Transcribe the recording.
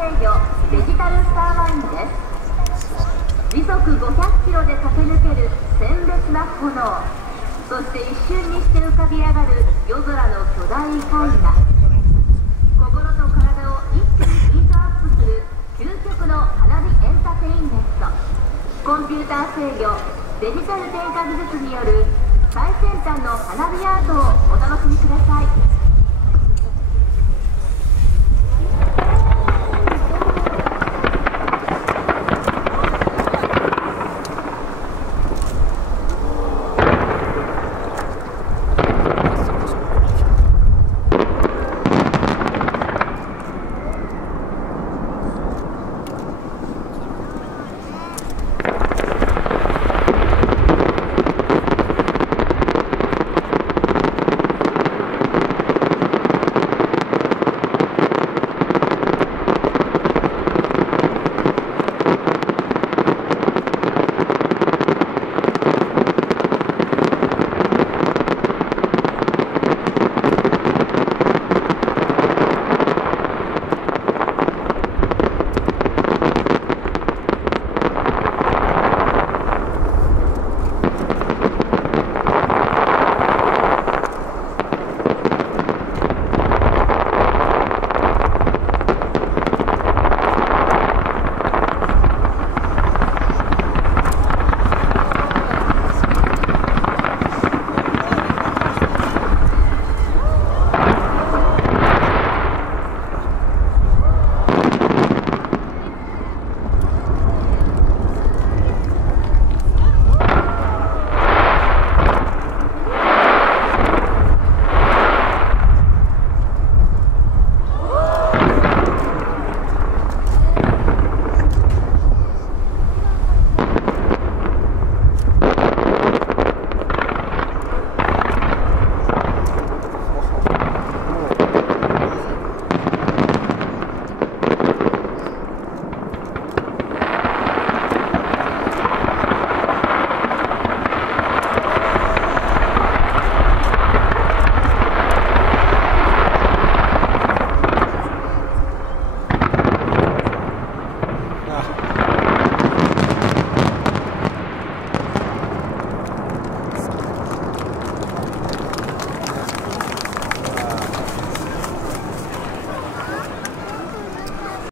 制御デジタルスターマインです。時速500キロで駆け抜ける鮮烈な炎、そして一瞬にして浮かび上がる夜空の巨大絵画、心と体を一気にヒートアップする究極の花火エンターテインメント。コンピューター制御デジタル点火技術による最先端の花火アートをお楽しみください。